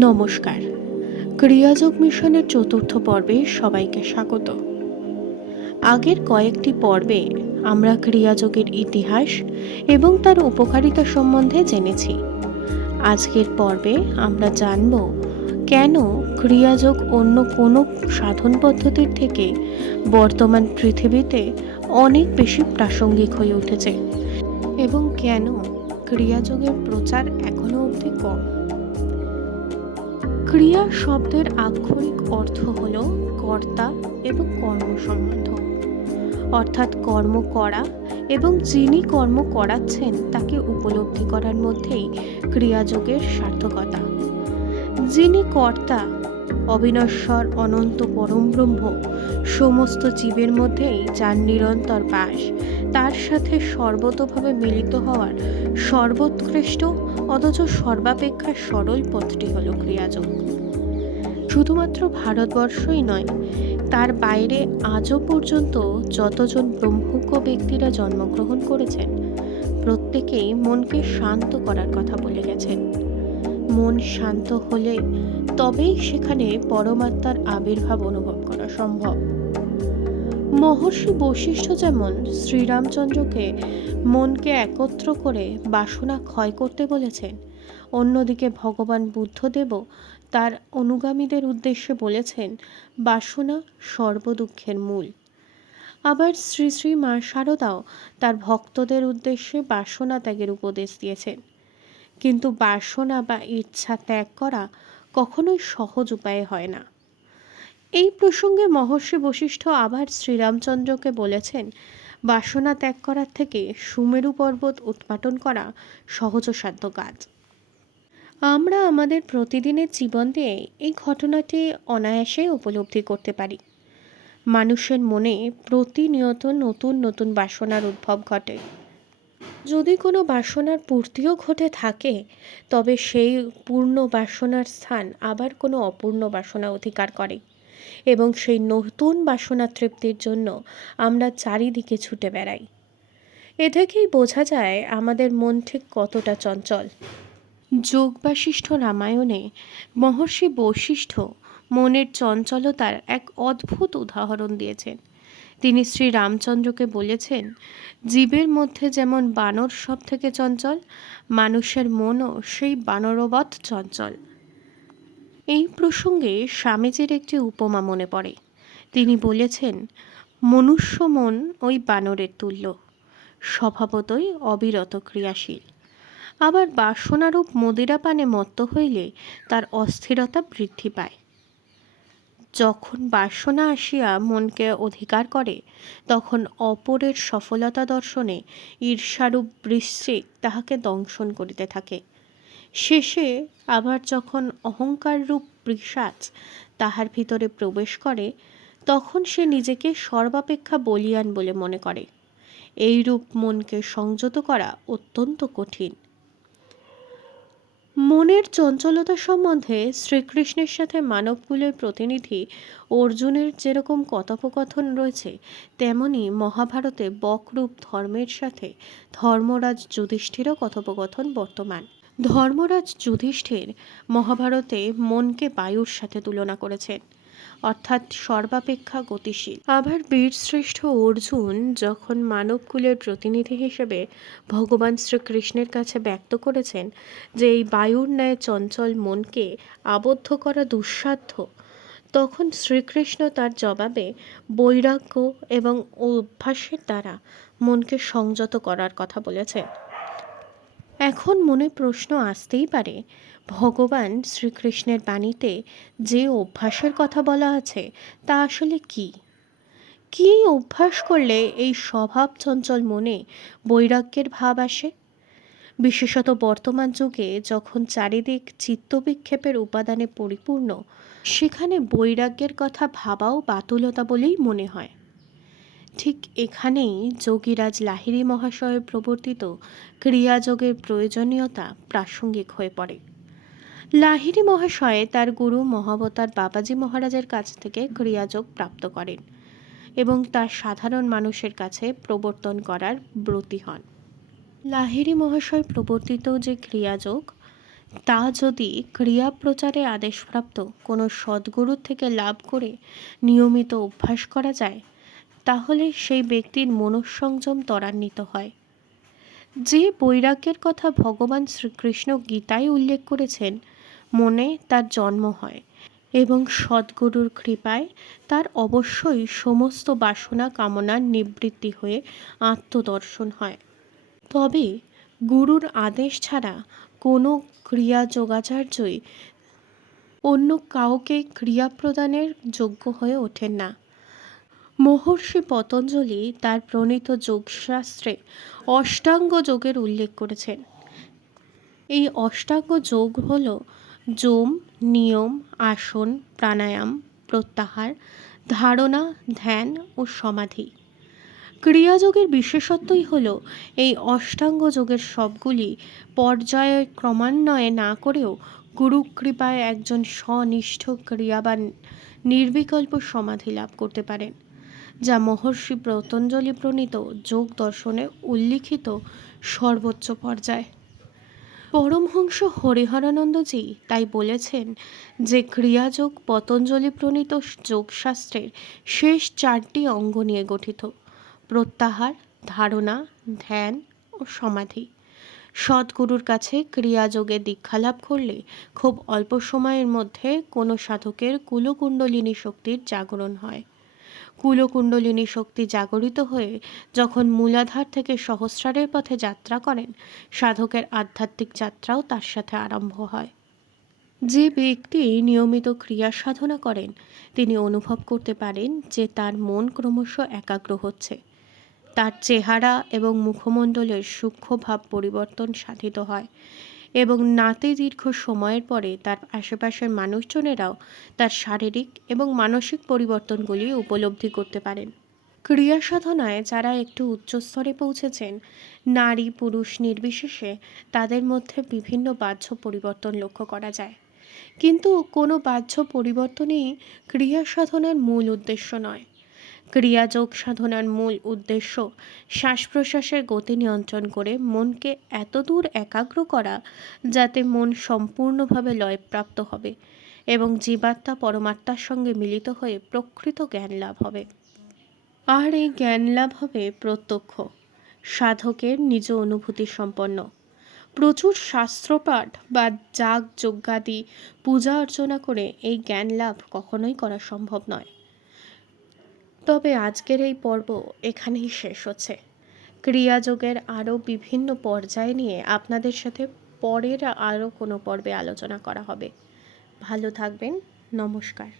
নমস্কার। ক্রিয়াযোগ মিশনের চতুর্থ পর্বে সবাইকে স্বাগত। আগের কয়েকটি পর্বে আমরা ক্রিয়াযোগের ইতিহাস এবং তার উপকারিতা সম্বন্ধে জেনেছি। আজকের পর্বে আমরা জানব কেন ক্রিয়াযোগ অন্য কোনো সাধন পদ্ধতির থেকে বর্তমান পৃথিবীতে অনেক বেশি প্রাসঙ্গিক হয়ে উঠেছে এবং কেন ক্রিয়াযোগের প্রচার এখনো অবধি কম। ক্রিয়া শব্দের আক্ষরিক অর্থ হল কর্তা এবং কর্ম সম্বন্ধ, অর্থাৎ কর্ম করা এবং যিনি কর্ম করাচ্ছেন তাকে উপলব্ধি করার মধ্যেই ক্রিয়াযোগের সার্থকতা। যিনি কর্তা, অবিনশ্বর অনন্ত পরমব্রহ্ম, সমস্ত জীবের মধ্যেই যার নিরন্তর বাস, তার সাথে সর্বতোভাবে মিলিত হওয়ার সর্বোৎকৃষ্ট অথচ সর্বাপেক্ষা সরল পথটি হল ক্রিয়াযোগ। শুধুমাত্র ভারতবর্ষই নয়, তার বাইরে আজও পর্যন্ত যতজন ব্রহ্মজ্ঞ ব্যক্তিরা জন্মগ্রহণ করেছেন প্রত্যেকেই মনকে শান্ত করার কথা বলে গেছেন। মন শান্ত হলে তবেই সেখানে পরমাত্মার আবির্ভাব অনুভব করা সম্ভব। মহর্ষি বশিষ্ঠ যেমন শ্রীরামচন্দ্রকে মনকে একত্র করে বাসনা ক্ষয় করতে বলেছেন, অন্যদিকে ভগবান বুদ্ধদেবও তার অনুগামীদের উদ্দেশ্যে বলেছেন বাসনা সর্বদুঃখের মূল। আবার শ্রী শ্রী মা শারদাও তার ভক্তদের উদ্দেশ্যে বাসনা ত্যাগের উপদেশ দিয়েছেন। কিন্তু বাসনা বা ইচ্ছা ত্যাগ করা কখনোই সহজ উপায়ে হয় না। এই প্রসঙ্গে মহর্ষি বশিষ্ঠ আবার শ্রীরামচন্দ্রকে বলেছেন বাসনা ত্যাগ করার থেকে সুমেরু পর্বত উৎপাটন করা সহজসাধ্য কাজ। আমরা আমাদের প্রতিদিনের জীবন দিয়ে এই ঘটনাটি অনায়াসে উপলব্ধি করতে পারি। মানুষের মনে প্রতিনিয়ত নতুন নতুন বাসনার উদ্ভব ঘটে। যদি কোনো বাসনার পূর্তিও ঘটে থাকে, তবে সেই পূর্ণ বাসনার স্থান আবার কোনো অপূর্ণ বাসনা অধিকার করে এবং সেই নতুন বাসনা তৃপ্তির জন্য আমরা চারিদিকে ছুটে বেড়াই। এ থেকেই বোঝা যায় আমাদের মন ঠিক কতটা চঞ্চল। যোগ বাসিষ্ঠ রামায়ণে মহর্ষি বশিষ্ঠ মনের চঞ্চলতার এক অদ্ভুত উদাহরণ দিয়েছেন। তিনি শ্রী রামচন্দ্রকে বলেছেন, জীবের মধ্যে যেমন বানর সব থেকে চঞ্চল, মানুষের মনও সেই বানরবৎ চঞ্চল। এই প্রসঙ্গে স্বামীজির একটি উপমা মনে পড়ে। তিনি বলেছেন, মনুষ্য মন ওই বানরের তুল্য, স্বভাবতই অবিরত ক্রিয়াশীল। আবার বাসনারূপ মদিরা পানে মত্ত হইলে তার অস্থিরতা বৃদ্ধি পায়। যখন বাসনা আসিয়া মনকে অধিকার করে, তখন অপরের সফলতা দর্শনে ঈর্ষারূপ বৃশ্চিক তাহাকে দংশন করিতে থাকে। শেষে আবার যখন অহংকাররূপ পিশাচ তাহার ভিতরে প্রবেশ করে, তখন সে নিজেকে সর্বাপেক্ষা বলীয়ান বলে মনে করে। এইরূপ মনকে সংযত করা অত্যন্ত কঠিন। মনের চঞ্চলতা সম্বন্ধে শ্রীকৃষ্ণের সাথে মানবকুলের প্রতিনিধি অর্জুনের যেরকম কথোপকথন রয়েছে, তেমনি মহাভারতে বকরূপ ধর্মের সাথে ধর্মরাজ যুধিষ্ঠিরও কথোপকথন বর্তমান। ধর্মরাজ যুধিষ্ঠির মহাভারতে মনকে বায়ুর সাথে তুলনা করেছেন, অর্থাৎ সর্বাপেক্ষা গতিশীল। আবার বীরশ্রেষ্ঠ অর্জুন যখন মানবকুলের প্রতিনিধি হিসেবে ভগবান শ্রীকৃষ্ণের কাছে ব্যক্ত করেছেন যে এই বায়ুর ন্যায় চঞ্চল মনকে আবদ্ধ করা দুঃসাধ্য, তখন শ্রীকৃষ্ণ তার জবাবে বৈরাগ্য এবং অভ্যাসের দ্বারা মনকে সংযত করার কথা বলেছেন। এখন মনে প্রশ্ন আসতেই পারে, ভগবান শ্রীকৃষ্ণের বাণীতে যে অভ্যাসের কথা বলা আছে তা আসলে কি? কি অভ্যাস করলে এই স্বভাব চঞ্চল মনে বৈরাগ্যের ভাব আসে? বিশেষত বর্তমান যুগে যখন চারিদিক চিত্তবিক্ষেপের উপাদানে পরিপূর্ণ, সেখানে বৈরাগ্যের কথা ভাবাও বাতুলতা বলেই মনে হয়। ঠিক এখানেই যোগীরাজ লাহিড়ী মহাশয়ের প্রবর্তিত ক্রিয়াযোগের প্রয়োজনীয়তা প্রাসঙ্গিক হয়ে পড়ে। লাহিড়ী মহাশয় তার গুরু মহাবতার বাবাজি মহারাজের কাছ থেকে ক্রিয়াযোগ প্রাপ্ত করেন এবং তা সাধারণ মানুষের কাছে প্রবর্তন করার ব্রতী হন। লাহিড়ী মহাশয় প্রবর্তিত যে ক্রিয়াযোগ, তা যদি ক্রিয়া প্রচারে আদেশপ্রাপ্ত কোনো সদ্গুরুর থেকে লাভ করে নিয়মিত অভ্যাস করা যায়, তাহলে সেই ব্যক্তির মনঃসংযম ত্বরান্বিত হয়। যে বৈরাগ্যের কথা ভগবান শ্রীকৃষ্ণ গীতায় উল্লেখ করেছেন, মনে তার জন্ম হয় এবং সদ্গুরুর কৃপায় তার অবশ্যই সমস্ত বাসনা কামনার নিবৃত্তি হয়ে আত্মদর্শন হয়। তবে গুরুর আদেশ ছাড়া কোনো ক্রিয়া যোগাচার্যই অন্য কাউকে ক্রিয়া প্রদানের যোগ্য হয়ে ওঠেন না। মহর্ষি পতঞ্জলি তার প্রণীত যোগশাস্ত্রে অষ্টাঙ্গ যোগের উল্লেখ করেছেন। এই অষ্টাঙ্গ যোগ হল যম, নিয়ম, আসন, প্রাণায়াম, প্রত্যাহার, ধারণা, ধ্যান ও সমাধি। ক্রিয়াযোগের বিশেষত্বই হল এই অষ্টাঙ্গ যোগের সবগুলি পর্যায়ে ক্রমান্বয়ে না করেও গুরুকৃপায় একজন স্বনিষ্ঠ ক্রিয়াবান নির্বিকল্প সমাধি লাভ করতে পারেন, যা মহর্ষি পতঞ্জলি প্রণীত যোগ দর্শনে উল্লিখিত সর্বোচ্চ পর্যায়। পরমহংস হরিহরানন্দজি তাই বলেছেন যে ক্রিয়াযোগ পতঞ্জলি প্রণীত যোগশাস্ত্রের শেষ 4টি অঙ্গ নিয়ে গঠিত: প্রত্যাহার, ধারণা, ধ্যান ও সমাধি। সদ্গুরুর কাছে ক্রিয়াযোগে দীক্ষালাভ করলে খুব অল্প সময়ের মধ্যে কোনো সাধকের কুলকুণ্ডলিনী শক্তির জাগরণ হয়। কুলকুণ্ডলিনী শক্তি জাগরিত হয়ে যখন মূলাধার থেকে সহস্রারের পথে যাত্রা করেন, সাধকের আধ্যাত্মিক যাত্রাও তার সাথে আরম্ভ হয়। যে ব্যক্তি নিয়মিত ক্রিয়া সাধনা করেন, তিনি অনুভব করতে পারেন যে তার মন ক্রমশ একাগ্র হচ্ছে। তার চেহারা এবং মুখমণ্ডলের সূক্ষ্ম ভাব পরিবর্তন সাধিত হয় এবং নাতে দীর্ঘ সময়ের পরে তার আশেপাশের মানুষজনেরাও তার শারীরিক এবং মানসিক পরিবর্তনগুলি উপলব্ধি করতে পারেন। ক্রিয়া সাধনায় যারা একটু উচ্চস্তরে পৌঁছেছেন, নারী পুরুষ নির্বিশেষে তাদের মধ্যে বিভিন্ন বাহ্য পরিবর্তন লক্ষ্য করা যায়। কিন্তু কোনো বাহ্য পরিবর্তনই ক্রিয়া সাধনার মূল উদ্দেশ্য নয়। ক্রিয়াযোগ সাধনার মূল উদ্দেশ্য শ্বাস প্রশ্বাসের গতি নিয়ন্ত্রণ করে মনকে এতদূর একাগ্র করা যাতে মন সম্পূর্ণভাবে লয়প্রাপ্ত হবে এবং জীবাত্মা পরমাত্মার সঙ্গে মিলিত হয়ে প্রকৃত জ্ঞান লাভ হবে। আর এই জ্ঞান লাভ হবে প্রত্যক্ষ, সাধকের নিজ অনুভূতি সম্পন্ন। প্রচুর শাস্ত্রপাঠ বা যাগ যজ্ঞাদি পূজা অর্চনা করে এই জ্ঞান লাভ কখনোই করা সম্ভব নয়। তবে আজকের এই পর্ব এখানেই শেষ হচ্ছে। ক্রিয়াযোগের আরও বিভিন্ন পর্যায় নিয়ে আপনাদের সাথে পরের আরও কোনো পর্বে আলোচনা করা হবে। ভালো থাকবেন। নমস্কার।